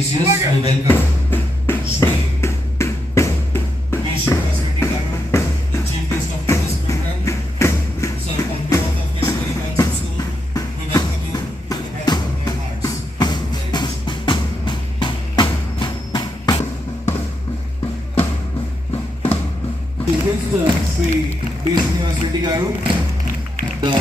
KVCS, we welcome Shri B. Srinivas Reddy Garu, the chief guest of this program. So, on behalf of Krishna Concept School, we welcome you to the bottom of our hearts. Very much. Guest Shri B. Srinivas Reddy Garu, the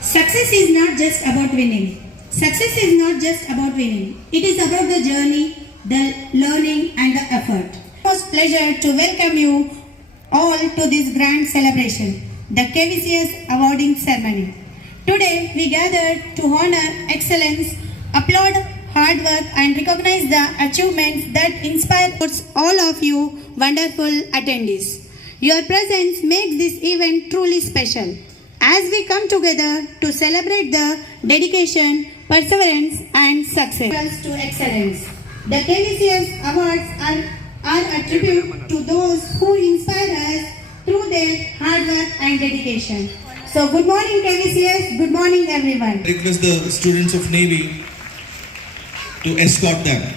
Success is not just about winning. Success is not just about winning. It is about the journey, the learning and the effort. It was a pleasure to welcome you all to this grand celebration, the KVCS awarding ceremony. Today we gathered to honor excellence, applaud hard work and recognize the achievements that inspire all of you wonderful attendees. Your presence makes this event truly special. As we come together to celebrate the dedication, perseverance and success to excellence. The KVCS awards are a tribute to those who inspire us through their hard work and dedication. So good morning KVCS, good morning everyone. I request the students of Navy to escort them.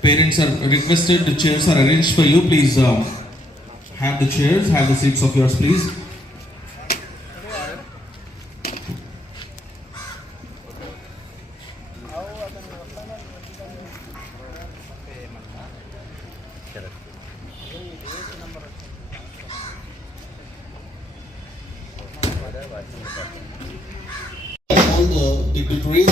Parents are requested, the chairs are arranged for you. Please have the chairs, have the seats of yours, please. All the dignitaries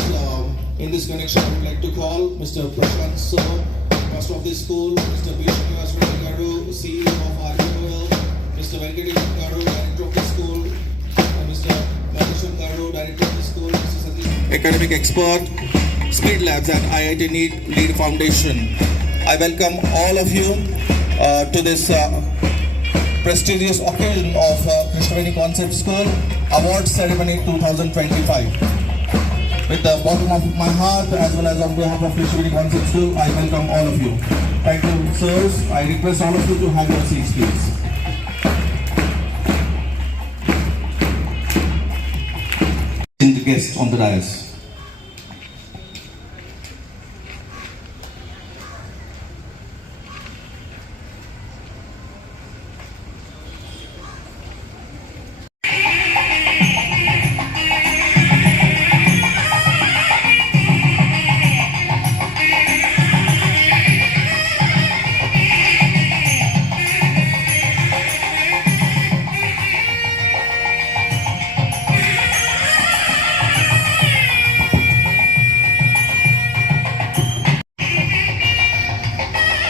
in this connection, I would like to call Mr. Prashant Sir, Master of the School, Mr. B. Srinivas Reddy Garu, CEO of RUL, Mr. Venkatesh Garu, Director of the School, Mr. Madhushan Garu, Director of the School, Mr. Satish, Academic Expert, Speed Labs and IIT NEET Lead Foundation. I welcome all of you to this prestigious occasion of Krishnaveni Concept School Award Ceremony 2025. With the bottom of my heart as well as on behalf of Krishnaveni Concept School, I welcome all of you. Thank you, sirs. I request all of you to have your seats, please. The guests on the dais.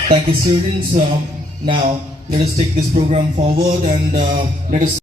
Thank you, students. Now, let us take this program forward and let us.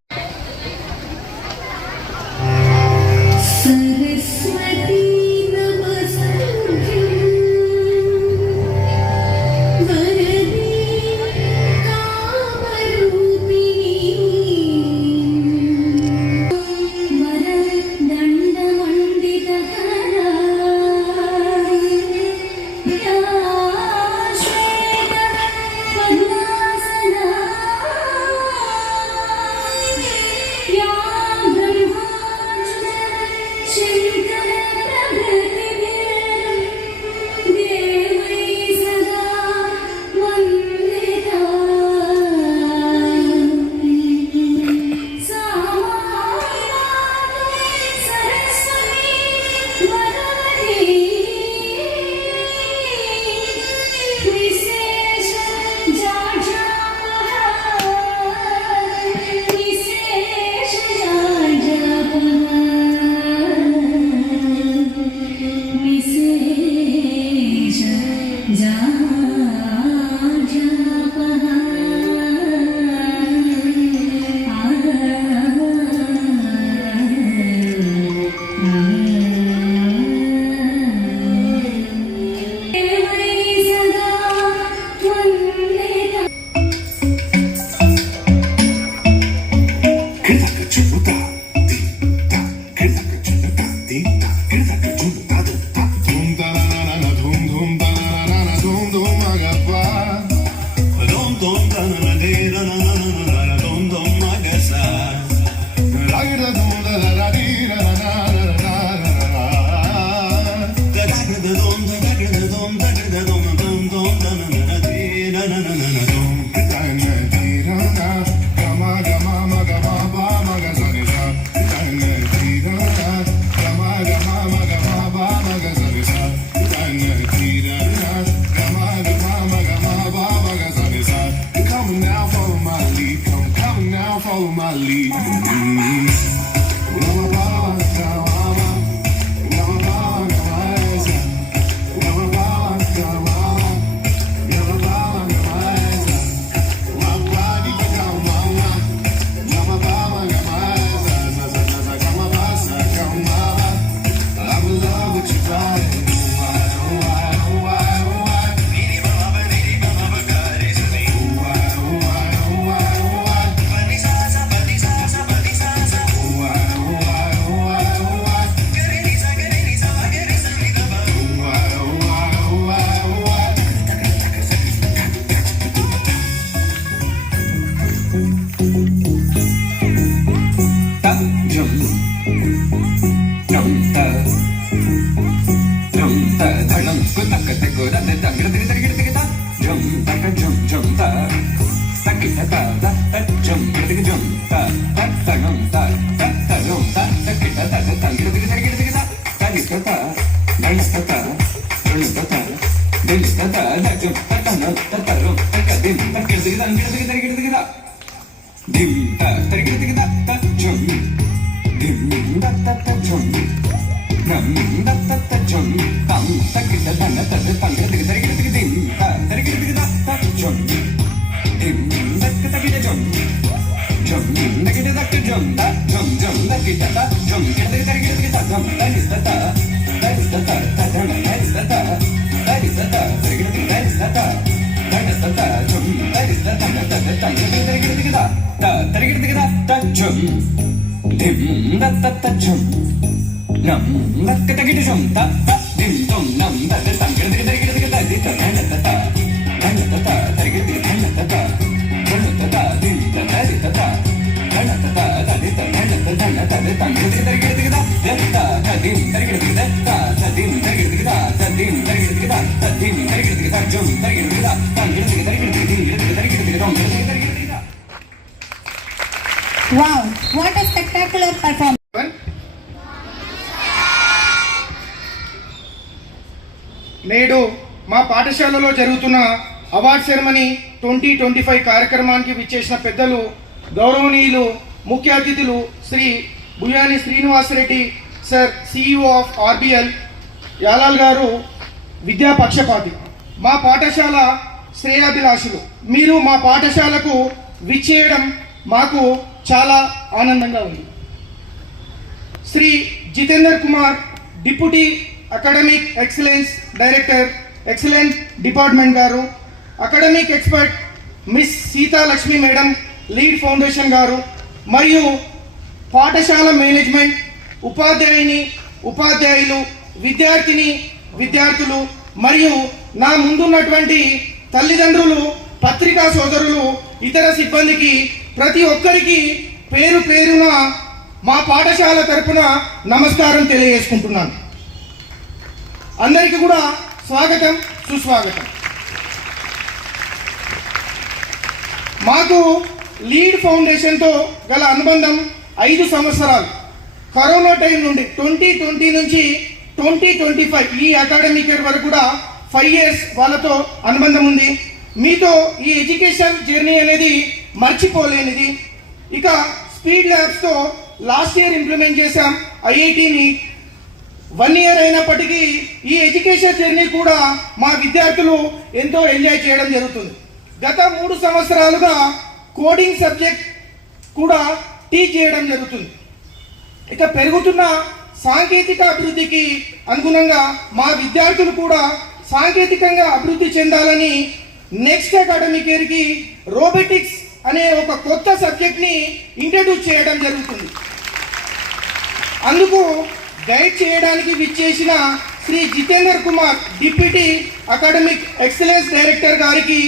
జం తన తరం తకదిం తకిడిదిగ దంగిడిదిగ తరిగిడిదిగ దిం తరిగిడిదిగ తచ్చం దిం తచ్చం నం తచ్చం తం తకిడ తన తద తంగిడిదిగ తరిగిడిదిగ దిం తరిగిడిదిగ తచ్చం దిం తకిడ జం జం తకిడ తక్క జం జం జం తకిడ జం కిడిదిగ తరిగిడిదిగ జం తరిగిడిదిగ Wow, what a spectacular performance. నేడు మా పాఠశాలలో జరుగుతున్న అవార్డ్ సెరమనీ 2025 కార్యక్రమానికి విచ్చేసిన పెద్దలు గౌరవనీయులు ముఖ్య అతిథులు Shri Buyani Srinivasa Reddy sir CEO of RBL Yalal garu విద్యా పక్షపాతి, మా పాఠశాల శ్రేయాభిలాషులు. మీరు మా పాఠశాలకు విచ్చేయడం మాకు చాలా ఆనందంగా ఉంది. Shri Jitender Kumar deputy academic excellence director excellent department గారు, academic expert miss Seethalakshmi madam lead foundation గారు, మరియు పాఠశాల మేనేజ్మెంట్, ఉపాధ్యాయులు, విద్యార్థులు మరియు నా ముందున్నటువంటి తల్లిదండ్రులు, పత్రికా సోదరులు, ఇతర సిబ్బందికి ప్రతి ఒక్కరికి పేరు పేరున మా పాఠశాల తరపున నమస్కారం తెలియజేసుకుంటున్నాను. అందరికీ కూడా స్వాగతం, సుస్వాగతం. మాకు లీడ్ ఫౌండేషన్తో గల అనుబంధం 5 సంవత్సరాలు. కరోనా టైం నుండి 2020 నుంచి 2025 ఈ అకాడమిక్ ఇయర్ వరకు కూడా 5 years వాళ్ళతో అనుబంధం ఉంది. మీతో ఈ ఎడ్యుకేషన్ జర్నీ అనేది మర్చిపోలేనిది. ఇక స్పీడ్ ల్యాబ్స్తో లాస్ట్ ఇయర్ ఇంప్లిమెంట్ చేశాం ఐఐటిని. 1 year అయినప్పటికీ ఈ ఎడ్యుకేషన్ జర్నీ కూడా మా విద్యార్థులు ఎంతో ఎంజాయ్ చేయడం జరుగుతుంది. గత 3 సంవత్సరాలుగా కోడింగ్ సబ్జెక్ట్ కూడా టీచ్ చేయడం జరుగుతుంది. ఇక పెరుగుతున్న సాంకేతిక అభివృద్ధికి అనుగుణంగా మా విద్యార్థులు కూడా సాంకేతికంగా అభివృద్ధి చెందాలని నెక్స్ట్ అకాడమిక్ ఇయర్కి రోబోటిక్స్ అనే ఒక కొత్త సబ్జెక్ట్ని ఇంట్రడ్యూస్ చేయడం జరుగుతుంది. అందుకు గైడ్ చేయడానికి విచ్చేసిన Shri Jitender Kumar deputy academic excellence director గారికి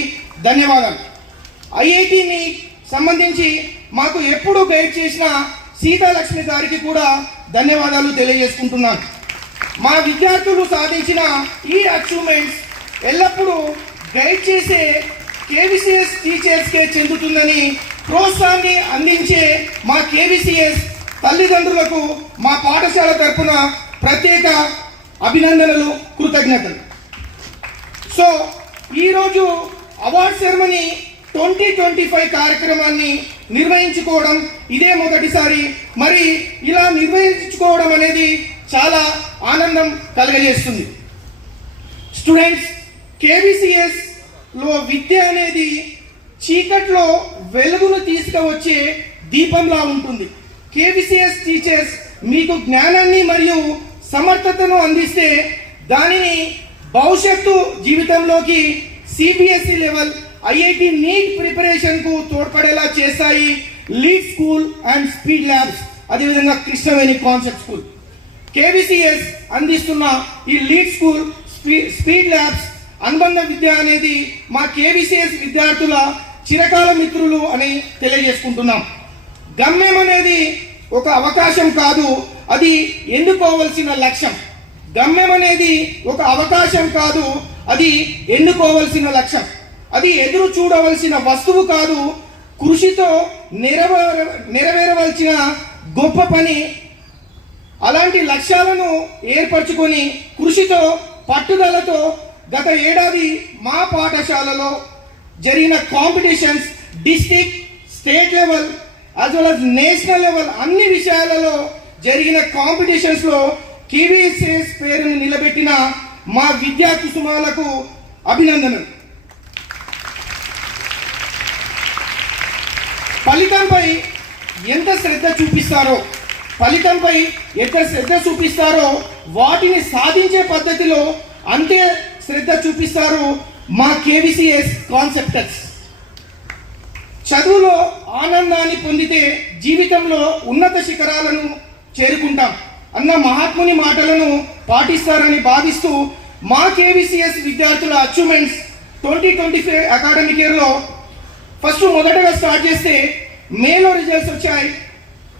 ధన్యవాదాలు. ఐఐటిని సంబంధించి మాకు ఎప్పుడు గైడ్ చేసిన సీతాలక్ష్మి గారికి కూడా ధన్యవాదాలు తెలియజేసుకుంటున్నాను. మా విద్యార్థులు సాధించిన ఈ అచీవ్మెంట్స్ ఎల్లప్పుడూ గైడ్ చేసే కేవీసీఎస్ టీచర్స్కే చెందుతుందని ప్రోత్సాహాన్ని అందించే మా కేవీసీఎస్ తల్లిదండ్రులకు మా పాఠశాల తరఫున ప్రత్యేక అభినందనలు, కృతజ్ఞతలు. సో ఈరోజు అవార్డ్ సెరమనీ 2025 కార్యక్రమాన్ని నిర్వహించుకోవడం ఇదే మొదటిసారి. మరి ఇలా నిర్వహించుకోవడం అనేది చాలా ఆనందం కలుగజేస్తుంది. స్టూడెంట్స్, కేవీసీఎస్ లో విద్య అనేది చీకట్లో వెలుగును తీసుకువచ్చే దీపంలా ఉంటుంది. కేవీసీఎస్ టీచర్స్ మీకు జ్ఞానాన్ని మరియు సమర్థతను అందిస్తే దానిని భవిష్యత్తు జీవితంలోకి CBSE level, IIT NEET preparation కు తోడ్పడేలా చేస్తాయి lead school and speed labs, అదేవిధంగా కృష్ణవేణి కాన్సెప్ట్ స్కూల్. కేవీసీఎస్ అందిస్తున్న ఈ లీడ్ స్కూల్, స్పీడ్ ల్యాబ్స్, అనుబంధ విద్య అనేది మా కేవీసీఎస్ విద్యార్థుల చిరకాల మిత్రులు అని తెలియజేసుకుంటున్నాం. గమ్యం అనేది ఒక అవకాశం కాదు, అది ఎన్నుకోవలసిన లక్ష్యం. గమ్యం అనేది ఒక అవకాశం కాదు, అది ఎన్నుకోవలసిన లక్ష్యం. అది ఎదురు చూడవలసిన వస్తువు కాదు, కృషితో నెరవేరవలసిన గొప్ప పని. అలాంటి లక్ష్యాలను ఏర్పరచుకొని కృషితో, పట్టుదలతో గత ఏడాది మా పాఠశాలలో జరిగిన competitions district, state level as well as national level అన్ని విషయాలలో జరిగిన కాంపిటీషన్స్లో KVSS పేరును నిలబెట్టిన మా విద్యా కుసుమాలకు అభినందనలు. ఫలితంపై ఎంత శ్రద్ధ చూపిస్తారో వాటిని సాధించే పద్ధతిలో అంతే శ్రద్ధ చూపిస్తారు మా KVCS కాన్సెప్టర్స్. చదువులో ఆనందాన్ని పొందితే జీవితంలో ఉన్నత శిఖరాలను చేరుకుంటాం అన్న మహాత్ముని మాటలను పాటిస్తారని భావిస్తూ మా KVCS విద్యార్థుల అచీవ్మెంట్స్ 2025 అకాడమిక్ ఇయర్లో మొదటగా స్టార్ట్ చేస్తే మేలో రిజల్ట్స్ వచ్చాయి.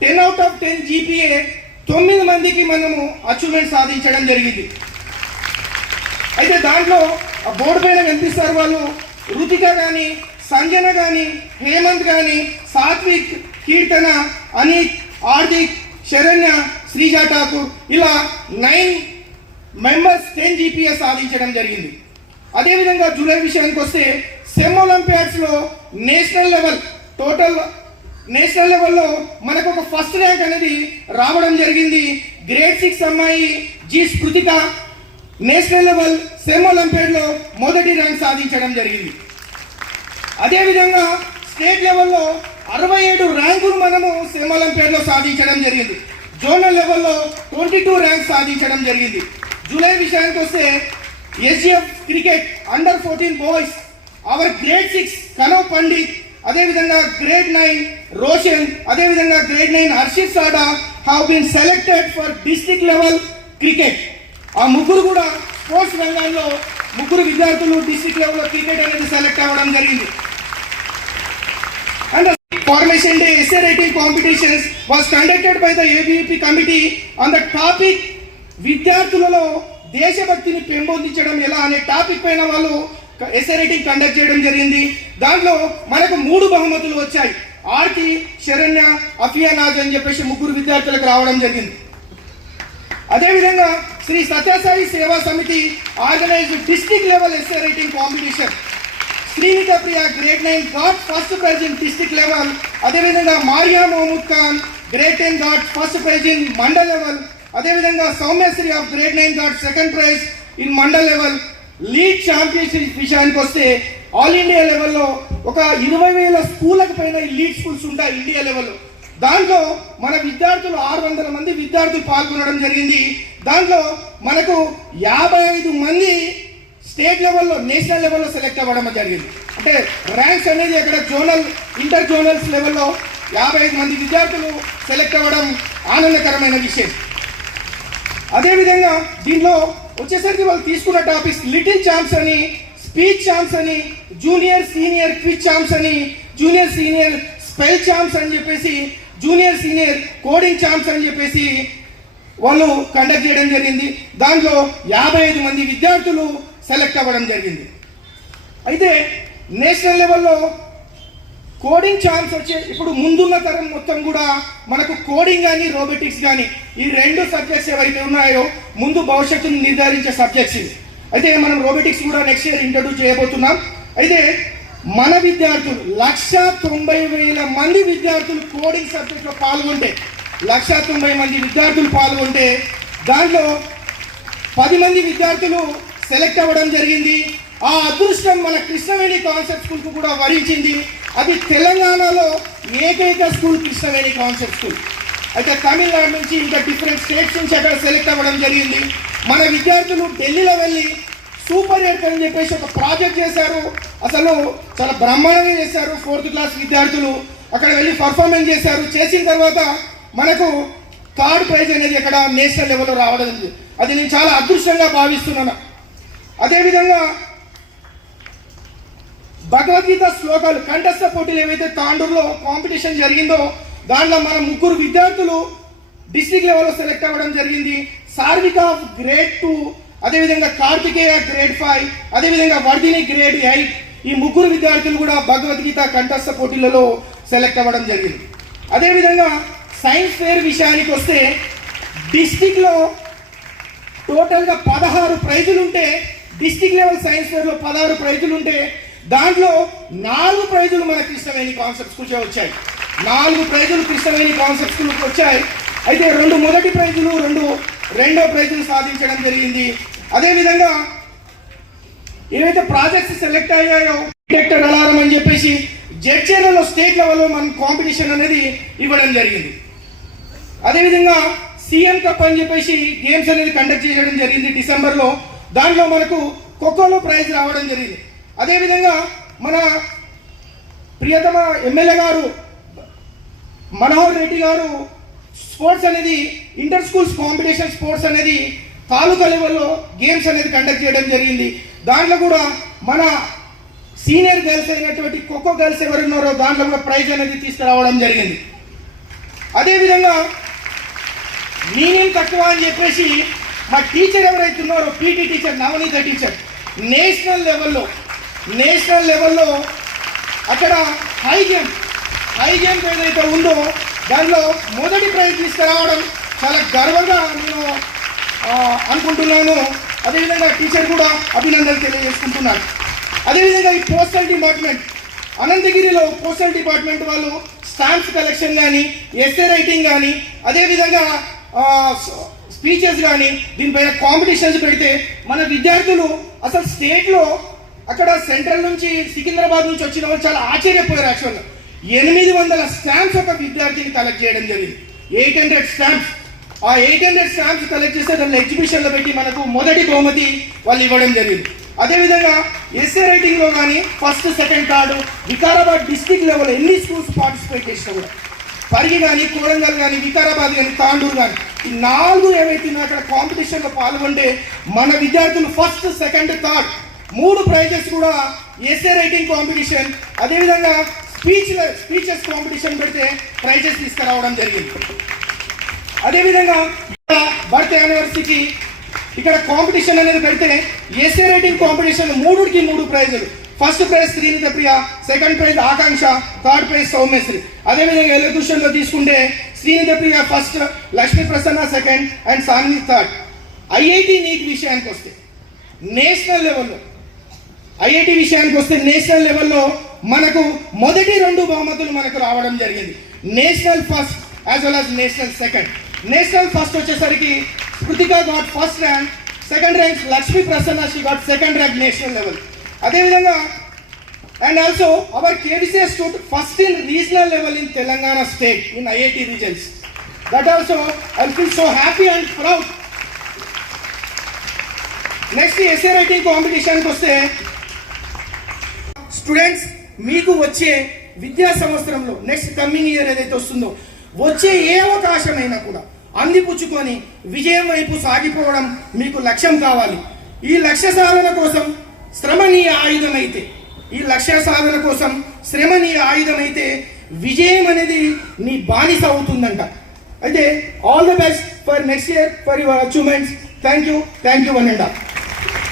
10 out of 10 GPA 9 మందికి మనము అచీవ్మెంట్ సాధించడం జరిగింది. అయితే దాంట్లో ఆ బోర్డు పైన కనిపిస్తారు వాళ్ళు, రుతిక కానీ, సంజన కానీ, హేమంత్ కానీ, సాత్విక్, కీర్తన, అనిత్, హార్దిక్, శరణ్య, శ్రీజా ఠాకూర్ ఇలా 9 మెంబర్స్ 10 GPA సాధించడం జరిగింది. అదేవిధంగా జూలై విషయానికి వస్తే సెమ్ ఒలింపియాడ్స్లో నేషనల్ లెవెల్లో మనకు ఒక ఫస్ట్ ర్యాంక్ అనేది రావడం జరిగింది. గ్రేడ్ 6 అమ్మాయి జి స్మృతిక నేషనల్ లెవెల్ సెమ్ ఒలింపియాడ్లో మొదటి ర్యాంక్ సాధించడం జరిగింది. అదేవిధంగా స్టేట్ లెవెల్లో 67 ర్యాంకులు మనము సెమ్ ఒలింపియాడ్లో సాధించడం జరిగింది. జోనల్ లెవెల్లో 22 ర్యాంక్ సాధించడం జరిగింది. జూలై విషయానికి వస్తే SGF cricket under 14 boys our grade 6 Kanav Pandit, అదేవిధంగా గ్రేడ్ 9 రోషన్, అదేవిధంగా grade 9 Harshit Sada have been selected for district level cricket. ఆ ముగ్గురు కూడా స్పోర్ట్స్ రంగంలో ముగ్గురు విద్యార్థులు డిస్ట్రిక్ట్ లెవెల్లో క్రికెట్ అనేది సెలెక్ట్ అవ్వడం జరిగింది. And the Formation Day essay writing competitions was conducted by the ABVP committee on the topic విద్యార్థులలో దేశభక్తిని పెంపొందించడం ఎలా అనే టాపిక్ పైన వాళ్ళు ఎస్ఏ రైటింగ్ కండక్ట్ చేయడం జరిగింది. దాంట్లో మనకు 3 బహుమతులు వచ్చాయి. ఆర్తి, శరణ్య, అఫియా నాజ్ అని చెప్పేసి ముగ్గురు విద్యార్థులకు రావడం జరిగింది. అదేవిధంగా శ్రీ Sathya Sai Seva Samithi organized district level essay writing competition. Srinitha Priya grade 9 got first prize in district level. అదేవిధంగా Maria Mahmood Khan grade 10 got first prize in mandal level. అదేవిధంగా Soumyasri of grade 9 got second prize in mandal level. League championship విషయానికి వస్తే ఆల్ ఇండియా లెవెల్లో ఒక 20,000 స్కూళ్ళకు పైన లీడ్ స్కూల్స్ ఉంటాయి ఇండియా లెవెల్లో. దాంట్లో మన విద్యార్థులు 600 మంది విద్యార్థులు పాల్గొనడం జరిగింది. దాంట్లో మనకు 55 మంది స్టేట్ లెవెల్లో, నేషనల్ లెవెల్లో సెలెక్ట్ అవ్వడం జరిగింది. అంటే ర్యాంక్స్ అనేది అక్కడ జోనల్, ఇంటర్ జోనల్స్ లెవెల్లో 55 మంది విద్యార్థులు సెలెక్ట్ అవ్వడం ఆనందకరమైన విషయం. అదేవిధంగా దీనిలో వచ్చేసరికి వాళ్ళు తీసుకున్న టాపిక్స్ లిటిల్ ఛాంప్స్ అని, స్పీచ్ ఛాంప్స్ అని, జూనియర్ సీనియర్ క్విజ్ ఛాంప్స్ అని, జూనియర్ సీనియర్ స్పెల్ ఛాంప్స్ అని చెప్పేసి, జూనియర్ సీనియర్ కోడింగ్ ఛాంప్స్ అని చెప్పేసి వాళ్ళు కండక్ట్ చేయడం జరిగింది. దాంట్లో 55 మంది విద్యార్థులు సెలెక్ట్ అవ్వడం జరిగింది. అయితే నేషనల్ లెవెల్లో కోడింగ్ ఛాన్స్ వచ్చే ఇప్పుడు ముందున్న తరం మొత్తం కూడా మనకు కోడింగ్ కానీ రోబోటిక్స్ కానీ ఈ 2 సబ్జెక్ట్స్ ఏవైతే ఉన్నాయో ముందు భవిష్యత్తును నిర్ధారించే సబ్జెక్ట్స్ ఇవి. అయితే మనం రోబోటిక్స్ కూడా నెక్స్ట్ ఇయర్ ఇంట్రడ్యూస్ చేయబోతున్నాం. అయితే మన విద్యార్థులు 190,000 మంది విద్యార్థులు కోడింగ్ సబ్జెక్ట్లో పాల్గొంటే, 190 మంది విద్యార్థులు పాల్గొంటే దాంట్లో 10 మంది విద్యార్థులు సెలెక్ట్ అవ్వడం జరిగింది. ఆ అదృష్టం మన కృష్ణవేణి కాన్సెప్ట్ స్కూల్కు కూడా వరించింది. అది తెలంగాణలో ఏకైక స్కూల్ కృష్ణవేణి కాన్సెప్ట్ స్కూల్. అయితే తమిళనాడు నుంచి ఇంకా డిఫరెంట్ స్టేట్స్ నుంచి అక్కడ సెలెక్ట్ అవ్వడం జరిగింది. మన విద్యార్థులు ఢిల్లీలో వెళ్ళి సూపర్ ఎయిట్ అని చెప్పేసి ఒక ప్రాజెక్ట్ చేశారు. అసలు చాలా బ్రహ్మాండంగా చేశారు. 4th క్లాస్ విద్యార్థులు అక్కడ వెళ్ళి పర్ఫార్మెన్స్ చేశారు. చేసిన తర్వాత మనకు థర్డ్ ప్రైజ్ అనేది అక్కడ నేషనల్ లెవెల్లో రావడం, అది నేను చాలా అదృష్టంగా భావిస్తున్నాను. అదేవిధంగా భగవద్గీత శ్లోకాలు కంఠస్థ పోటీలు ఏవైతే తాండూరులో కాంపిటీషన్ జరిగిందో దాంట్లో మన 3 విద్యార్థులు డిస్ట్రిక్ట్ లెవెల్లో సెలెక్ట్ అవ్వడం జరిగింది. సార్విక గ్రేడ్ 2, అదేవిధంగా కార్తికేయ గ్రేడ్ 5, అదేవిధంగా వర్ధిని గ్రేడ్ 8. ఈ 3 విద్యార్థులు కూడా భగవద్గీత కంఠస్థ పోటీలలో సెలెక్ట్ అవ్వడం జరిగింది. అదేవిధంగా సైన్స్ ఫేర్ విషయానికి వస్తే డిస్ట్రిక్ట్లో టోటల్గా 16 ప్రైజులు ఉంటే డిస్ట్రిక్ట్ లెవెల్ సైన్స్ ఫేర్లో 16 ప్రైజులు ఉంటే దాంట్లో 4 ప్రైజులు మన కృష్ణవేణి కాన్సెప్ట్ స్కూల్కే వచ్చాయి. 4 ప్రైజులు కృష్ణవేణి కాన్సెప్ట్ స్కూల్కి వచ్చాయి. అయితే 2 మొదటి ప్రైజులు, 2 రెండో ప్రైజులు సాధించడం జరిగింది. అదేవిధంగా ఏవైతే ప్రాజెక్ట్స్ సెలెక్ట్ అయ్యాయో డిటెక్టెడ్ అలారం అని చెప్పేసి జడ్చర్లలో స్టేట్ లెవెల్లో మనం కాంపిటీషన్ అనేది ఇవ్వడం జరిగింది. అదేవిధంగా సీఎం కప్ అని చెప్పేసి గేమ్స్ అనేది కండక్ట్ చేయడం జరిగింది డిసెంబర్లో. దాంట్లో మనకు ఖోఖోలో ప్రైజ్ రావడం జరిగింది. అదేవిధంగా మన ప్రియతమ ఎమ్మెల్యే గారు మనోహర్ రెడ్డి గారు స్పోర్ట్స్ అనేది ఇంటర్ స్కూల్స్ కాంపిటీషన్ స్పోర్ట్స్ అనేది తాలూకా లెవెల్లో గేమ్స్ అనేది కండక్ట్ చేయడం జరిగింది. దాంట్లో కూడా మన సీనియర్ గర్ల్స్ అయినటువంటి ఖోఖో గర్ల్స్ ఎవరున్నారో దాంట్లో కూడా ప్రైజ్ అనేది తీసుకురావడం జరిగింది. అదేవిధంగా మీనింగ్ తక్కువ అని చెప్పేసి మా టీచర్ ఎవరైతే ఉన్నారో పీటీ టీచర్, నవనీత టీచర్, నేషనల్ లెవెల్లో అక్కడ హై జంప్ ఏదైతే ఉందో దానిలో మొదటి ప్రైజ్ తీసుకురావడం చాలా గర్వంగా నేను అనుకుంటున్నాను. అదేవిధంగా టీచర్ కూడా అభినందనలు తెలియజేసుకుంటున్నాను. అదేవిధంగా ఈ పోస్టల్ డిపార్ట్మెంట్, అనంతగిరిలో పోస్టల్ డిపార్ట్మెంట్ వాళ్ళు స్టాంప్స్ కలెక్షన్ కానీ, ఎస్ఏ రైటింగ్ కానీ, అదేవిధంగా స్పీచెస్ కానీ దీనిపైన కాంపిటీషన్స్ పెడితే మన విద్యార్థులు అసలు స్టేట్లో అక్కడ సెంట్రల్ నుంచి సికింద్రాబాద్ నుంచి వచ్చిన వాళ్ళు చాలా ఆశ్చర్యపోయారు. యాక్చువల్గా 800 స్టాంప్స్ ఒక విద్యార్థిని కలెక్ట్ చేయడం జరిగింది. 800 స్టాంప్స్. ఆ 800 స్టాంప్స్ కలెక్ట్ చేస్తే దాన్ని ఎగ్జిబిషన్లో పెట్టి మనకు మొదటి బహుమతి వాళ్ళు ఇవ్వడం జరిగింది. అదేవిధంగా ఎస్ఏ రైటింగ్లో కానీ first, second, third Vikarabad district level ఎన్ని స్కూల్స్ పార్టిసిపేట్ చేసినా కూడా పరిగి కానీ, కోరంగల్ కానీ, వికారాబాద్ కానీ, తాండూరు కానీ ఈ 4 ఏవైతే అక్కడ కాంపిటీషన్లో పాల్గొంటే మన విద్యార్థులు ఫస్ట్, సెకండ్, థర్డ్ 3 ప్రైజెస్ కూడా ఎస్ఏ రైటింగ్ కాంపిటీషన్, అదేవిధంగా స్పీచెస్ కాంపిటీషన్ పెడితే ప్రైజెస్ తీసుకురావడం జరిగింది. అదేవిధంగా బర్త్డే యానివర్సరీకి ఇక్కడ కాంపిటీషన్ అనేది పెడితే ఎస్ఏ రైటింగ్ కాంపిటీషన్ 3కి 3 ప్రైజులు. First prize Srinitha Priya, second prize Akanksha, third prize Soumyasri. అదేవిధంగా ఎలక్యూషన్లో తీసుకుంటే Srinitha Priya first, Lakshmi Prasanna second and Sanvi third. IIT NEET విషయానికి వస్తే నేషనల్ లెవెల్లో మనకు మొదటి 2 బహుమతులు మనకు రావడం జరిగింది. National first as well as national second. National first వచ్చేసరికి Kritika got first rank, second rank Lakshmi Prasanna she got second rank national level. అదేవిధంగా and also our KVCS stood first in regional level in Telangana state in IIT regions. That also I feel so happy and proud. Next essay writing కాంపిటీషన్కి వస్తే students మీకు వచ్చే విద్యా సంవత్సరంలో next coming year ఏదైతే వస్తుందో వచ్చే ఏ అవకాశమైనా కూడా అందిపుచ్చుకొని విజయం వైపు సాగిపోవడం మీకు లక్ష్యం కావాలి. ఈ లక్ష్య సాధన కోసం శ్రమ నీ ఆయుధమైతే విజయం అనేది నీ బానిస అవుతుందంట. అయితే all the best for next year for your achievements. Thank you one and all.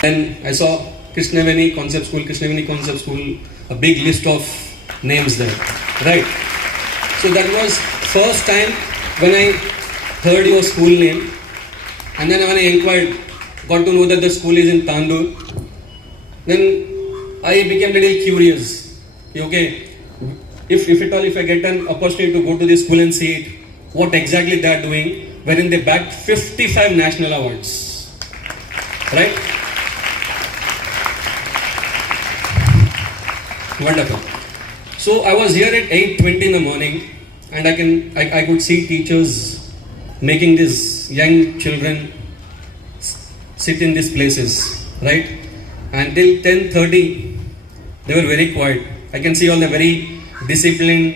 Then I saw Krishnaveni Concept School, a big list of names there, right? So that was first time when I heard your school name, and then when I inquired, got to know that the school is in Tandur. Then I became a little curious. Okay, if I get an opportunity to go to this school and see it, what exactly they are doing, wherein they bagged 55 national awards, right? Wonderful. So I was here at 8:20 in the morning, and I could see teachers making these young children sit in these places, right? Until 10:30, they were very quiet. I can see all the very disciplined.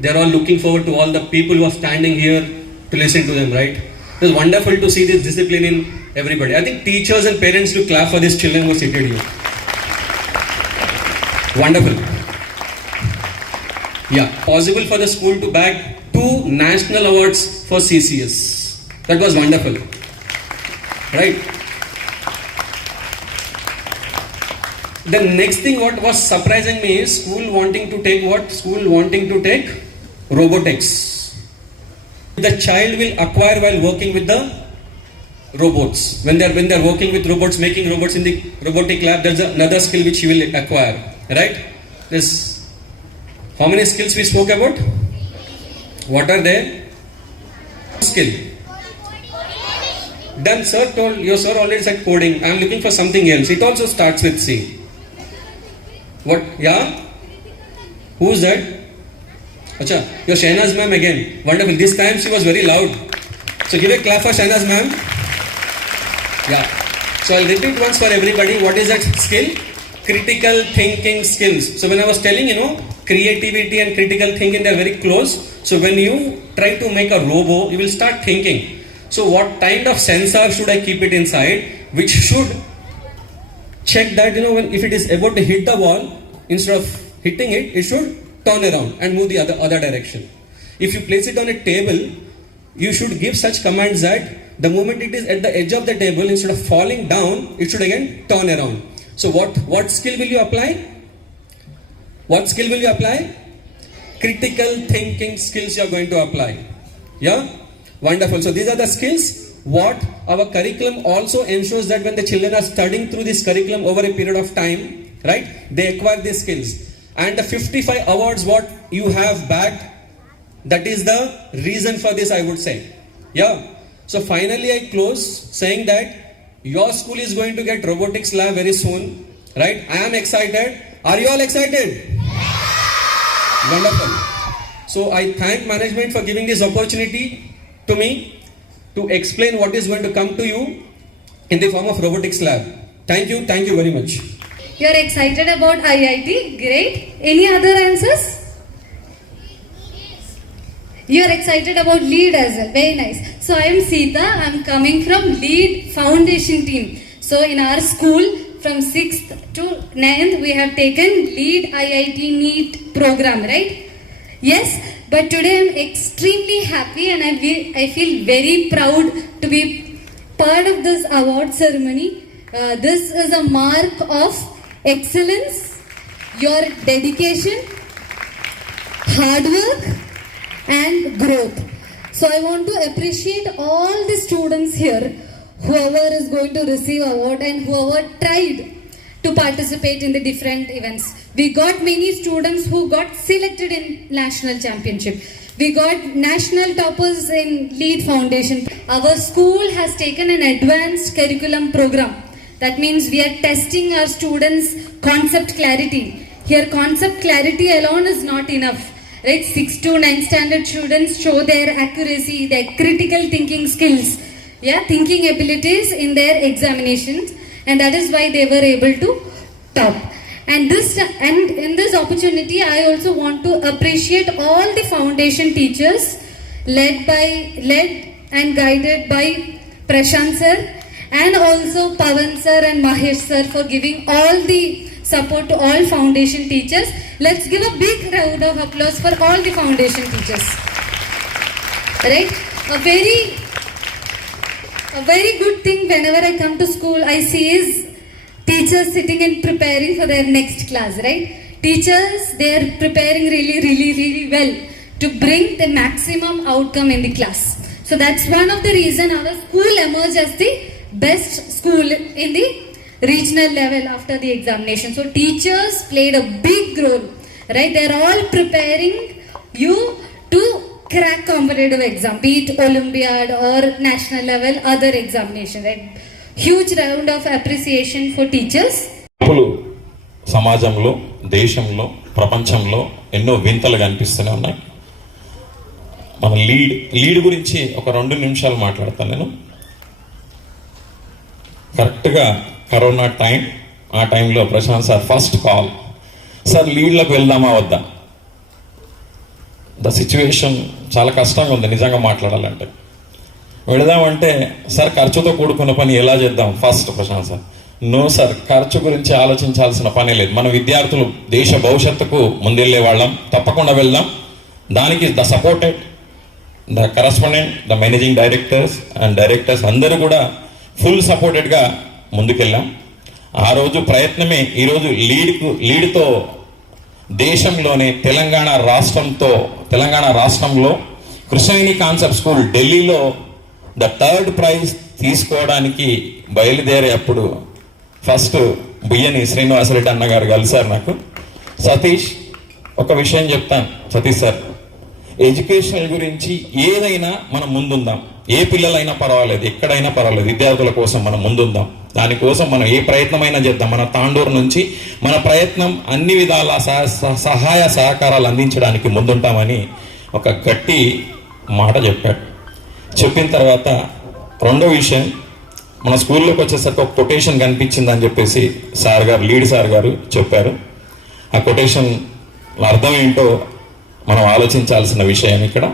They are all looking forward to all the people who are standing here to listen to them, right? It was wonderful to see this discipline in everybody. I think teachers and parents should clap for these children who are seated here. Wonderful. Yeah, possible for the school to bag 2 national awards for CCS. That was wonderful, right? The next thing what was surprising me is school wanting to take robotics. The child will acquire while working with the robots. When they're working with robots, making robots in the robotic lab, there's another skill which you will acquire, right? This, how many skills we spoke about? What are they? Skill. Done, sir told, your sir already said coding. I'm looking for something else. It also starts with C. What? Yeah? Who's that? Acha, your Shahnaz ma'am again. Wonderful. This time she was very loud. So give a clap for Shahnaz ma'am. Yeah. So I'll repeat once for everybody. What is that skill? Critical thinking skills. So when I was telling, creativity and critical thinking, they're very close. So when you try to make a robo, you will start thinking. So what kind of sensor should I keep it inside, which should check that, when if it is about to hit the wall, instead of hitting it, it should turn around and move the other direction. If you place it on a table, you should give such commands that the moment it is at the edge of the table, instead of falling down, it should again turn around. So what skill will you apply? What skill will you apply? Critical thinking skills you are going to apply. Yeah? Wonderful. So these are the skills what our curriculum also ensures that when the children are studying through this curriculum over a period of time, right, they acquire these skills. And the 55 awards what you have bagged, that is the reason for this, I would say. Yeah. So finally I close saying that your school is going to get robotics lab very soon, right? I am excited. Are you all excited? Wonderful. So I thank management for giving this opportunity to me to explain what is going to come to you in the form of robotics lab. Thank you very much. You're excited about IIT? Great. Any other answers? You're excited about LEAD as well. Very nice. So I am Sita. I'm coming from LEAD Foundation team. So in our school, from 6th to 9th, we have taken LEAD IIT NEET program, right? Yes. But today I'm extremely happy and I feel very proud to be part of this award ceremony. This is a mark of excellence, your dedication, hard work and growth. So I want to appreciate all the students here, whoever is going to receive award and whoever tried to participate in the different events. We got many students who got selected in national championship. We got national toppers in LEAD Foundation. Our school has taken an advanced curriculum program. That means we are testing our students' concept clarity. Here concept clarity alone is not enough. Right? 6 to 9 standard students show their accuracy, their critical thinking skills, thinking abilities in their examinations, and that is why they were able to top. And in this opportunity, I also want to appreciate all the foundation teachers led and guided by Prashant sir, and also Pavan sir and Mahesh sir for giving all the support to all foundation teachers. Let's give a big round of applause for all the foundation teachers. Right? A very good thing whenever I come to school, I see is teachers sitting and preparing for their next class, right? Teachers, they are preparing really well to bring the maximum outcome in the class. So that's one of the reasons our school emerged as the best school in the regional level after the examination. So teachers played a big role, right? They're all preparing you to crack competitive exam, be it Olympiad or national level, other examination, right? Huge round of appreciation for teachers. సమాజంలో, దేశంలో, ప్రపంచంలో ఎన్నో వింతలు కనిపిస్తూనే ఉన్నాయి. మన లీడ్ గురించి ఒక 2 నిమిషాలు మాట్లాడతాను నేను. కరెక్ట్గా కరోనా టైం, ఆ టైంలో Prashant sir first call, sir లీడ్లకు వెళ్దామా వద్దా? ద సిచ్యువేషన్ చాలా కష్టంగా ఉంది నిజంగా మాట్లాడాలంటే. వెళదామంటే సార్ ఖర్చుతో కూడుకున్న పని ఎలా చేద్దాం? First Prashant sir, no sir, ఖర్చు గురించి ఆలోచించాల్సిన పనే లేదు. మన విద్యార్థులు దేశ భవిష్యత్తుకు ముందెళ్ళే వాళ్ళం, తప్పకుండా వెళ్దాం. దానికి the supported, the correspondent, the managing directors అందరూ కూడా ఫుల్ సపోర్టెడ్గా ముందుకెళ్ళాం. ఆ రోజు ప్రయత్నమే ఈరోజు లీడ్తో దేశంలోనే తెలంగాణ రాష్ట్రంలో కృష్ణవేణి కాన్సెప్ట్ స్కూల్ ఢిల్లీలో ద థర్డ్ ప్రైజ్ తీసుకోవడానికి బయలుదేరేటప్పుడు ఫస్ట్ బుయ్యని శ్రీనివాసరెడ్డి అన్నగారు కలిసారు నాకు. సతీష్, ఒక విషయం చెప్తాను సతీష్ సార్, ఎడ్యుకేషన్ గురించి ఏదైనా మనం ముందుందాం. ఏ పిల్లలైనా పర్వాలేదు, ఎక్కడైనా పర్వాలేదు, విద్యార్థుల కోసం మనం ముందుందాం. దానికోసం మనం ఏ ప్రయత్నమైనా చేద్దాం. మన తాండూరు నుంచి మన ప్రయత్నం అన్ని విధాల సహాయ సహకారాలు అందించడానికి ముందుంటామని ఒక గట్టి మాట చెప్పాడు. చెప్పిన తర్వాత రెండో విషయం, మన స్కూల్లోకి వచ్చేసరికి ఒక కొటేషన్ కనిపించిందని చెప్పేసి సార్ గారు, లీడ్ సార్ గారు చెప్పారు. ఆ కొటేషన్ అర్థం ఏంటో మనం ఆలోచించాల్సిన విషయం ఇక్కడ.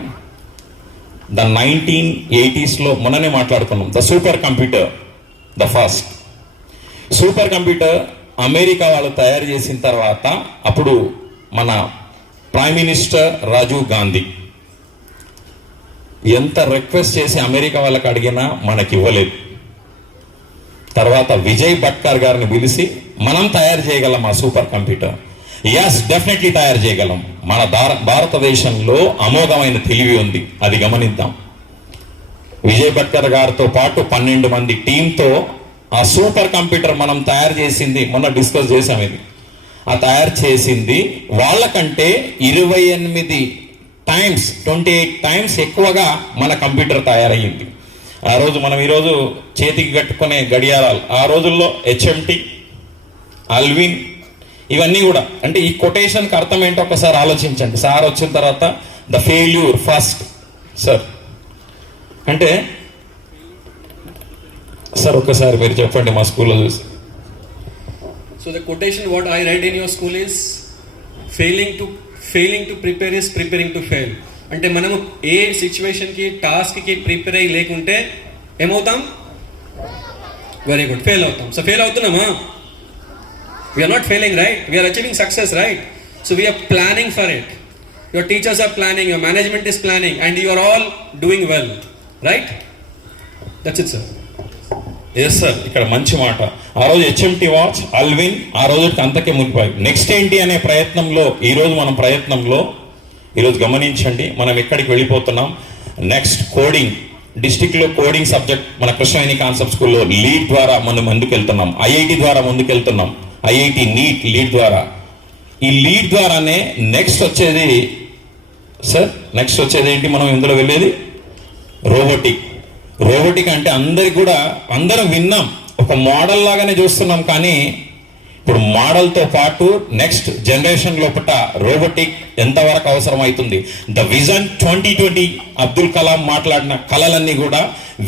ద 1980s మొన్ననే మాట్లాడుకున్నాం. The super computer, the first super computer America వాళ్ళు తయారు చేసిన తర్వాత అప్పుడు మన ప్రైమ్ మినిస్టర్ రాజీవ్ గాంధీ ఎంత రిక్వెస్ట్ చేసి అమెరికా వాళ్ళకి అడిగినా మనకి ఇవ్వలేదు. తర్వాత విజయ్ భట్కర్ గారిని పిలిచి మనం తయారు చేయగలం ఆ సూపర్ కంప్యూటర్. ఎస్, డెఫినెట్లీ తయారు చేయగలం. మన భారతదేశంలో అమోఘమైన తెలివి ఉంది, అది గమనిద్దాం. విజయ్ భట్కర్ గారితో పాటు 12 మంది టీంతో ఆ సూపర్ కంప్యూటర్ మనం తయారు చేసింది, మొన్న డిస్కస్ చేసాం ఇది. ఆ తయారు చేసింది వాళ్ళకంటే 28 టైమ్స్ 28 టైమ్స్ ఎక్కువగా మన కంప్యూటర్ తయారయ్యింది. ఆ రోజు మనం ఈరోజు చేతికి కట్టుకునే గడియారాలు, ఆ రోజుల్లో హెచ్ఎంటి, అల్విన్, ఇవన్నీ కూడా. అంటే ఈ కొటేషన్కి అర్థం ఏంటో ఒకసారి ఆలోచించండి. సార్ వచ్చిన తర్వాత ద ఫెయిల్యూర్ ఫస్ట్ సార్ అంటే, సార్ ఒక్కసారి మీరు చెప్పండి మా స్కూల్లో చూసి. So the quotation what I read in your school is failing to prepare is preparing to fail. అంటే మనము ఏ సిచ్యువేషన్కి, టాస్క్కి ప్రిపేర్ అయ్యి లేకుంటే ఏమవుతాం? వెరీ గుడ్, ఫెయిల్ అవుతాం. సో ఫెయిల్ అవుతున్నామా? We are not failing, right? We are achieving success, right? So we are planning for it. Your teachers are planning, your management is planning, and you are all doing well, right? That's it, sir. Yes sir, ఇక్కడ మంచి మాట. ఆ రోజు HMT watch, Alvin ఆ రోజుకి అంతకే మునిపోయి. నెక్స్ట్ ఏంటి అనే ప్రయత్నంలో ఈరోజు గమనించండి మనం ఎక్కడికి వెళ్ళిపోతున్నాం. నెక్స్ట్ కోడింగ్, డిస్టిక్లో కోడింగ్ సబ్జెక్ట్ మన కృష్ణవేణి కాన్సెప్ట్ స్కూల్లో లీడ్ ద్వారా మనం ముందుకెళ్తున్నాం. ఐఐటి ద్వారా ముందుకెళ్తున్నాం. ఐఐటి నీట్ లీడ్ ద్వారా. ఈ లీడ్ ద్వారానే నెక్స్ట్ వచ్చేది ఏంటి? మనం ఇందులో వెళ్ళేది రోబోటిక్ అంటే అందరం విన్నాం, ఒక మోడల్ లాగానే చూస్తున్నాం. కానీ ఇప్పుడు మోడల్తో పాటు నెక్స్ట్ జనరేషన్ లోపల రోబోటిక్ ఎంతవరకు అవసరం అవుతుంది? ద విజన్ 2020 అబ్దుల్ కలాం మాట్లాడిన కళలన్నీ కూడా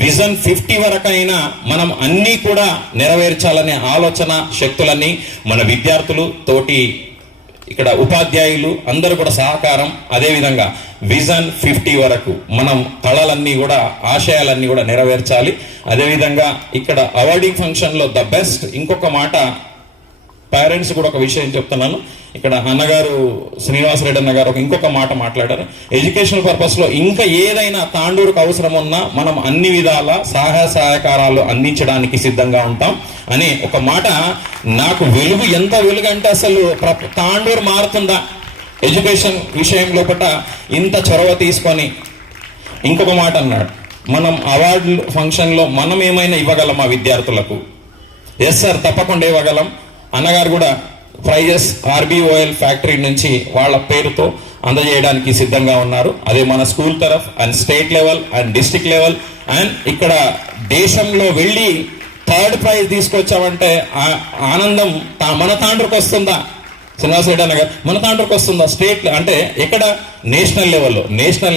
విజన్ 50 వరకైనా మనం అన్నీ కూడా నెరవేర్చాలనే ఆలోచన శక్తులన్నీ మన విద్యార్థులు తోటి ఇక్కడ ఉపాధ్యాయులు అందరూ కూడా సహకారం. అదేవిధంగా విజన్ 50 వరకు మనం కళలన్నీ కూడా, ఆశయాలన్నీ కూడా నెరవేర్చాలి. అదేవిధంగా ఇక్కడ అవార్డింగ్ ఫంక్షన్లో ద బెస్ట్, ఇంకొక మాట పేరెంట్స్ కూడా ఒక విషయం చెప్తున్నాను. ఇక్కడ అన్నగారు శ్రీనివాసరెడ్డి అన్నగారు ఇంకొక మాట మాట్లాడారు. ఎడ్యుకేషనల్ పర్పస్లో ఇంకా ఏదైనా తాండూరుకు అవసరం ఉన్నా మనం అన్ని విధాల సహాయ సహకారాలు అందించడానికి సిద్ధంగా ఉంటాం అని ఒక మాట. నాకు ఎంత వెలుగు అంటే అసలు తాండూరు మారుతుందా ఎడ్యుకేషన్ విషయం లోపల ఇంత చొరవ తీసుకొని. ఇంకొక మాట అన్నాడు, మనం అవార్డు ఫంక్షన్లో మనం ఏమైనా ఇవ్వగలం ఆ విద్యార్థులకు? ఎస్ సార్, తప్పకుండా ఇవ్వగలం. అన్నగారు కూడా ప్రైజెస్ ఆర్బిఓఎల్ ఫ్యాక్టరీ నుంచి వాళ్ళ పేరుతో అందజేయడానికి సిద్ధంగా ఉన్నారు. అదే మన స్కూల్ తరఫ్ and state level and district level and ఇక్కడ దేశంలో వెళ్ళి థర్డ్ ప్రైజ్ తీసుకొచ్చామంటే ఆనందం మన తాండ్రుకు వస్తుందా? శ్రీనివాసరెడ్డి అన్నగారు, మన తాండ్రుకు వస్తుందా? స్టేట్ అంటే ఎక్కడ? నేషనల్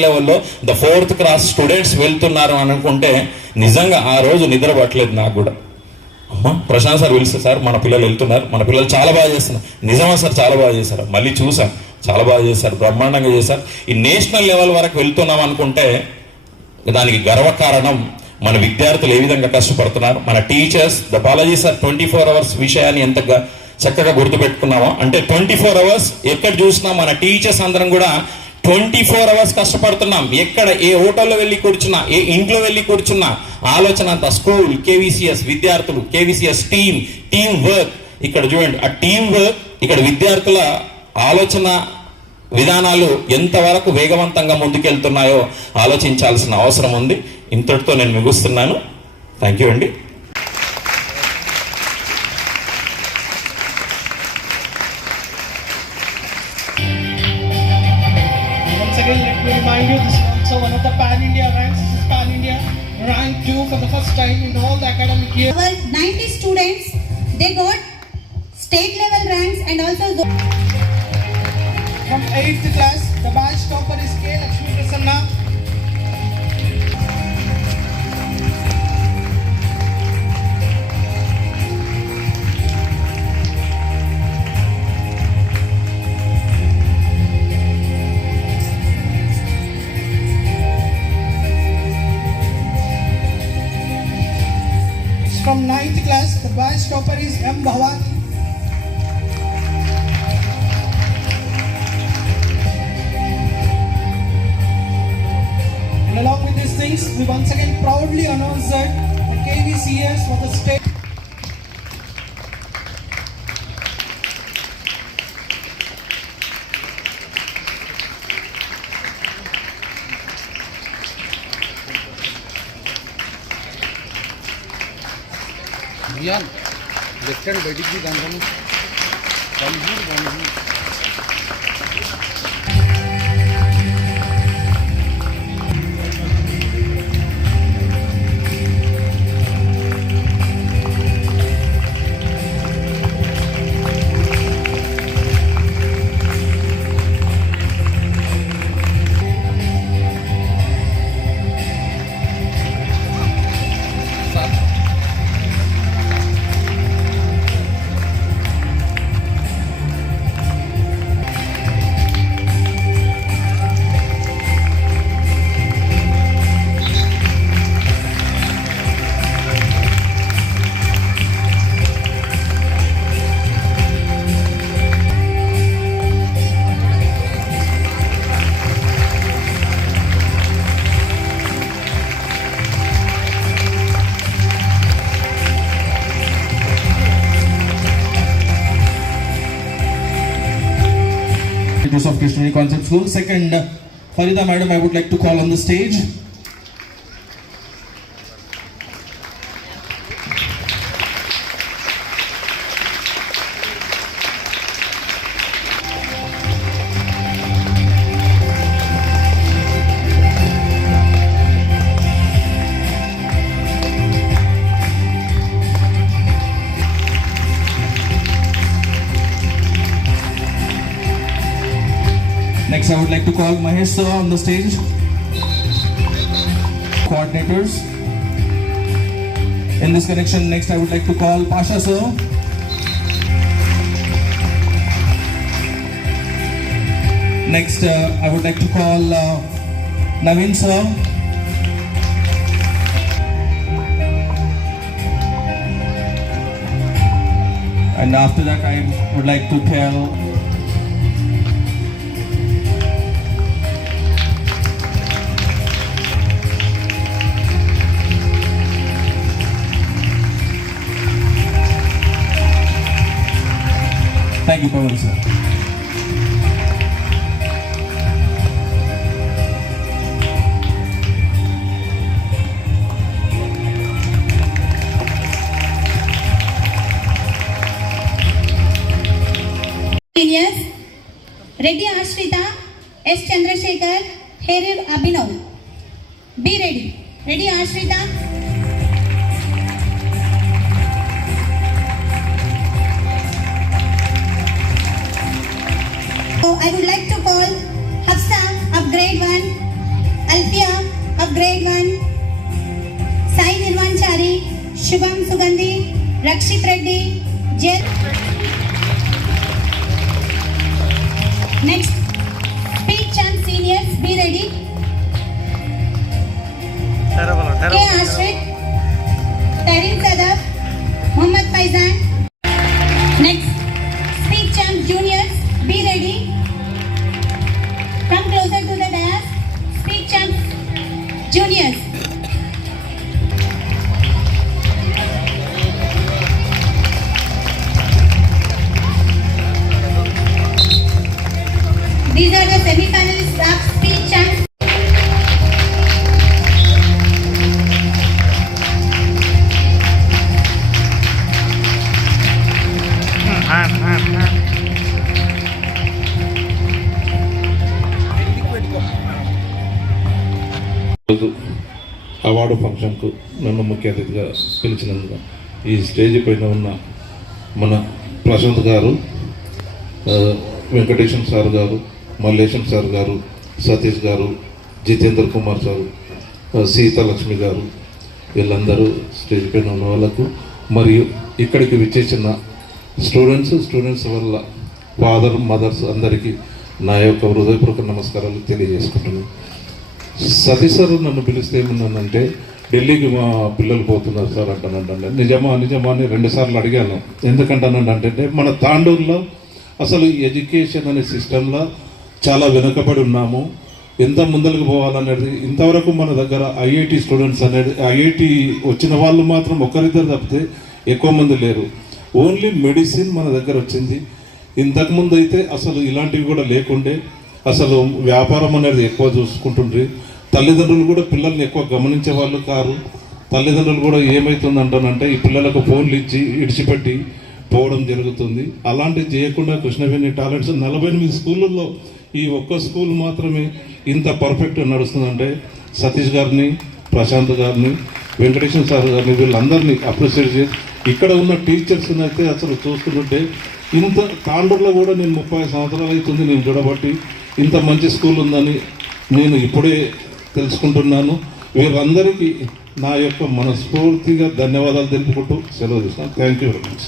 లెవెల్లో ద 4th క్లాస్ స్టూడెంట్స్ వెళ్తున్నారు అని అనుకుంటే నిజంగా ఆ రోజు నిద్ర పట్టలేదు నాకు కూడా. అమ్మా, ప్రశాంత్ సార్ పిలిస్తే సార్ మన పిల్లలు వెళ్తున్నారు, మన పిల్లలు చాలా బాగా చేస్తున్నారు. నిజమా సార్? చాలా బాగా చేశారు. మళ్ళీ చూసాం, చాలా బాగా చేశారు, బ్రహ్మాండంగా చేశారు. ఈ నేషనల్ లెవెల్ వరకు వెళ్తున్నాం అనుకుంటే దానికి గర్వకారణం మన విద్యార్థులు ఏ విధంగా కష్టపడుతున్నారు, మన టీచర్స్. ద బాలాజీ సార్ 24 hours విషయాన్ని ఎంత చక్కగా గుర్తుపెట్టుకున్నామో, అంటే 24 hours ఎక్కడ చూసినా మన టీచర్స్ అందరం కూడా 24 hours కష్టపడుతున్నాం. ఎక్కడ ఏ హోటల్లో వెళ్ళి కూర్చున్నా, ఏ ఇంట్లో వెళ్ళి కూర్చున్నా ఆలోచన అంతా స్కూల్, కేవీసీఎస్ విద్యార్థులు, కేవీసీఎస్ టీమ్ వర్క్. ఇక్కడ చూడండి ఆ టీమ్ వర్క్, ఇక్కడ విద్యార్థుల ఆలోచన విధానాలు ఎంతవరకు వేగవంతంగా ముందుకెళ్తున్నాయో ఆలోచించాల్సిన అవసరం ఉంది. ఇంతటితో నేను ముగిస్తున్నాను. థ్యాంక్ యూ అండి. Once again, let me remind you, this is also one of the Pan-India ranks. This is Pan-India rank 2 for the first time in all the academic year. Our 90 students, they got state level ranks and also From 8th class, the batch topper is K. Lakshmi Prasanna. From 9th class, the batch topper is M. Bhavani. And along with these things, we once again proudly announce that the KVCS for the state. Of Krishnaveni Concept School. Second, Farida Madam, I would like to call on the stage. Next, I would like to call Mahesh sir on the stage. Coordinators. In this connection, next I would like to call Pasha sir. Next, I would like to call Naveen sir. And after that, I would like to tell thank you, Pawan sir. Seniors, Reddy Ashrita, S. Chandrasekhar, Herir Abhinav. Be ready. Reddy Ashrita. So I would like to call Hafsa of grade 1, Alfia of grade 1, Sai Nirvanchari, Shubham Sugandhi, Rakshit Reddy, Jel. Next, speech champ seniors, be ready. K. Ashrit, Tarin Sadaf, Muhammad Faizan. Next, speech champ juniors, be ready. Come closer to the dais. Speech champ juniors. These are the semi-finalists of speech champs. Award ఫంక్షన్కు నన్ను ముఖ్య అతిథిగా పిలిచినందుకు ఈ స్టేజ్ పైన ఉన్న మన ప్రశాంత్ గారు, వెంకటేశం సార్ గారు, మల్లేశం సార్ గారు, సతీష్ గారు, జితేంద్ర కుమార్ సారు, సీతాలక్ష్మి గారు, వీళ్ళందరూ స్టేజ్ పైన ఉన్న వాళ్ళకు మరియు ఇక్కడికి విచ్చేసిన స్టూడెంట్స్ వల్ల ఫాదర్ మదర్స్ అందరికీ నా యొక్క హృదయపూర్వక నమస్కారాలు తెలియజేసుకుంటున్నాను. సతీష్ సార్ నన్ను పిలిస్తే ఏమన్నానంటే ఢిల్లీకి మా పిల్లలు పోతున్నారు సార్ అంటానంటే నిజమా అని 2 సార్లు అడిగాను. ఎందుకంటానంటే మన తాండూరులో అసలు ఎడ్యుకేషన్ అనే సిస్టంలో చాలా వెనుకబడి ఉన్నాము. ఎంత ముందరకు పోవాలనేది ఇంతవరకు మన దగ్గర ఐఐటి స్టూడెంట్స్ అనేది ఐఐటి వచ్చిన వాళ్ళు మాత్రం ఒకరిద్దరు తప్పితే ఎక్కువ మంది లేరు. ఓన్లీ మెడిసిన్ మన దగ్గర వచ్చింది. ఇంతకుముందు అయితే అసలు ఇలాంటివి కూడా లేకుండే. అసలు వ్యాపారం అనేది ఎక్కువ చూసుకుంటుండ్రి. తల్లిదండ్రులు కూడా పిల్లల్ని ఎక్కువ గమనించే వాళ్ళు కారు. తల్లిదండ్రులు కూడా ఏమవుతుందంటానంటే ఈ పిల్లలకు ఫోన్లు ఇచ్చి ఇడిచిపెట్టి పోవడం జరుగుతుంది. అలాంటివి చేయకుండా కృష్ణవేణి టాలెంట్స్ 48 స్కూళ్ళల్లో ఈ ఒక్క స్కూల్ మాత్రమే ఇంత పర్ఫెక్ట్ నడుస్తుందంటే సతీష్ గారిని, ప్రశాంత్ గారిని, వెంకటేశ్వర సార్ గారిని వీళ్ళందరినీ అప్రిషియేట్ చేసి ఇక్కడ ఉన్న టీచర్స్ని అయితే అసలు చూస్తుంటే ఇంత తాండూరులో కూడా నేను 30 సంవత్సరాలు అవుతుంది నేను చూడబట్టి ఇంత మంచి స్కూల్ ఉందని నేను ఇప్పుడే తెలుసుకుంటున్నాను. వీరందరికీ నా యొక్క మనస్ఫూర్తిగా ధన్యవాదాలు తెలుపుకుంటూ సెలవు తీసుకున్నాను. Thank you very much.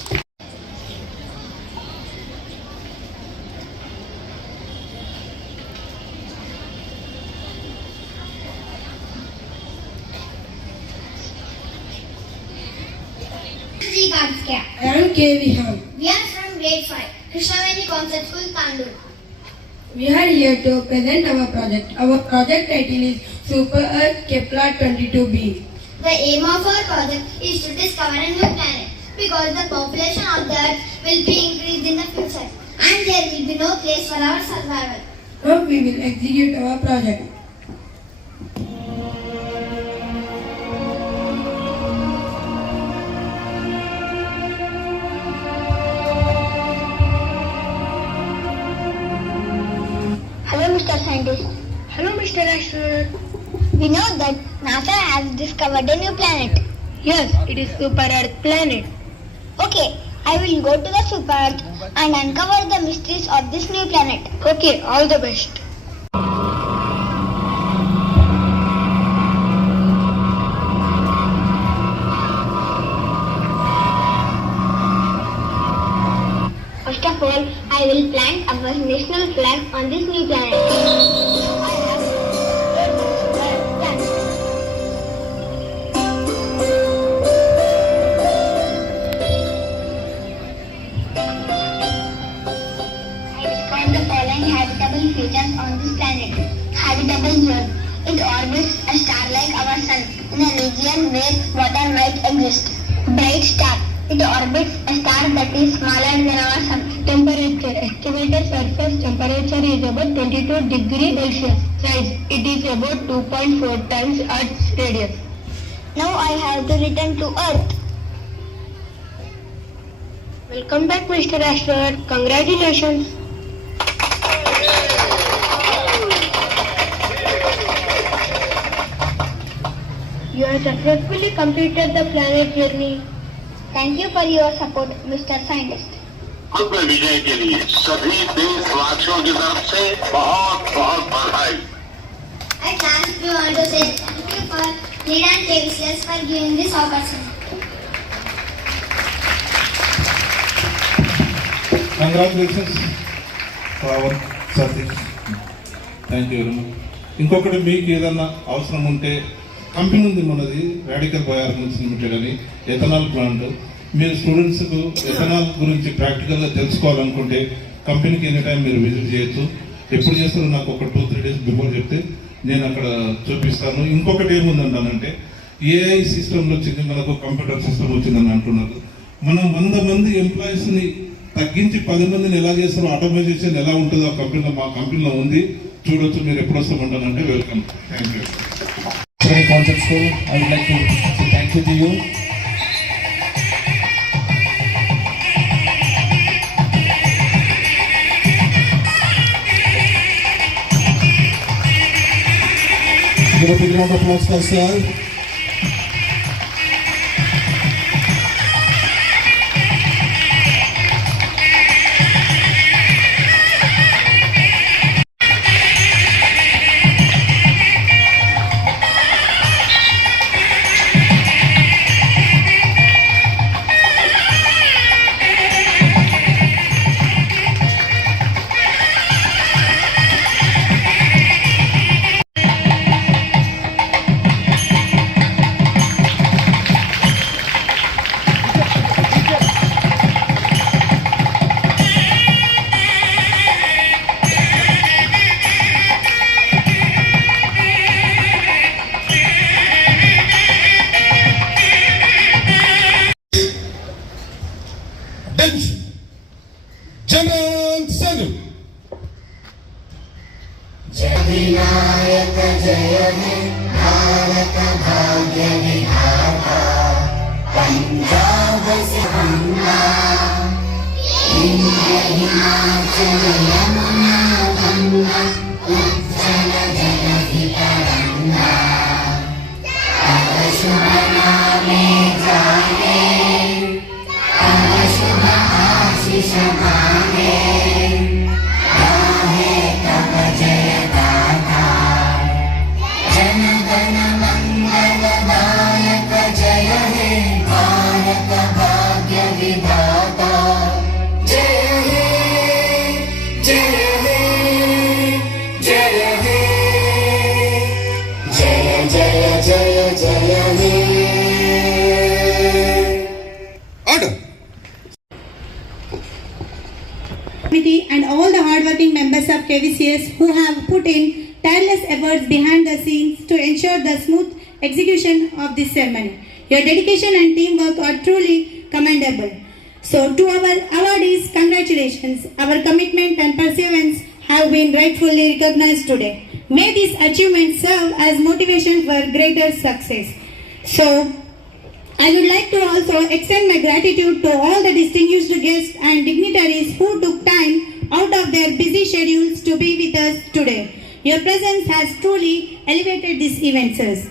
I am K. Vihan. We are from grade 5, Krishnaveni Concept School, Tandur. We are here to present our project. Our project title is Super Earth Kepler 22b. The aim of our project is to discover a new planet because the population of the Earth will be increased in the future and there will be no place for our survival. Now we will execute our project. Hello, Mr. Scientist. Hello, Mr. Astronaut. We know that NASA has discovered a new planet. Yes, it is Super Earth planet. Okay, I will go to the Super Earth and uncover the mysteries of this new planet. Okay, all the best. First of all, I will plant our national flag on this new planet. I describe the following habitable features on this planet. Habitable zone. It orbits a star like our sun in a region where water might exist. Bright star. It orbits a star that is smaller than our sun. Temperature. Estimated surface temperature is about 22 degrees Celsius. Size. It is about 2.4 times Earth's radius. Now I have to return to Earth. Welcome back, Mr. Astronaut. Congratulations. You have successfully completed the planet journey. Thank you for your support, Mr. Scientist. खुद में विजय के लिए सभी देशवासियों की तरफ से बहुत बहुत बधाई. At last, we want to say thank you for Lead and TVCS for giving this opportunity. Congratulations Pavan, Satish. Thank you very much. ఇంకొకటి మీకు ఏదన్నా అవసరం ఉంటే కంపెనీ ఉంది మనది రాడికల్ బయోఆర్గానిక్స్ లిమిటెడ్ అని ఎథనాల్ ప్లాంట్. మీరు స్టూడెంట్స్కు ఎథనాల్ గురించి ప్రాక్టికల్గా తెలుసుకోవాలనుకుంటే కంపెనీకి ఎనీ టైం మీరు విజిట్ చేయొచ్చు. ఎప్పుడు చేస్తారో నాకు ఒక 2-3 డేస్ బిఫోర్ చెప్తే నేను అక్కడ చూపిస్తాను. ఇంకొకటి ఏముందంటానంటే ఏఐ సిస్టంలో వచ్చింది, మనకు కంప్యూటర్ సిస్టమ్ వచ్చిందని అంటున్నారు. మనం 100 మంది ఎంప్లాయీస్ని తగ్గించి 10 మందిని ఎలా చేస్తారో ఆటోమైజేషన్ ఎలా ఉంటుందో ఆ కంపెనీలో మా కంపెనీలో ఉంది. చూడొచ్చు. మీరు ఎప్పుడు వస్తామంటానంటే welcome. Thank you. Concept School, I would like to say thank you to you. Give a big round of applause for sir. General Senu. Vinayak जय हे भारत भाग्य विधाता पंजाब से गंगा इंद्र हिमाचल यमुना गंगा उज्जल जलधि तरंगा तव शुभ नामे जाने तव शुभ आशीष माने गाहे तव जय गाथा जन गण मंगल दायक जय हे भारत भाग्य विधाता जय हे जय हे जय हे जय जय जय जय हे Order. Committee and all the hardworking members of KVCS who have put in tireless efforts behind the scenes to ensure the smooth execution of this ceremony. Your dedication and teamwork are truly commendable. So to our awardees, congratulations. Our commitment and perseverance have been rightfully recognized today. May these achievements serve as motivation for greater success. So I would like to also extend my gratitude to all the distinguished guests and dignitaries who took time out of their busy schedules to be with us today. Your presence has truly elevated this event, sirs.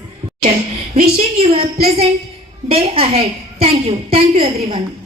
Wishing you a pleasant day ahead. Thank you. Thank you, everyone.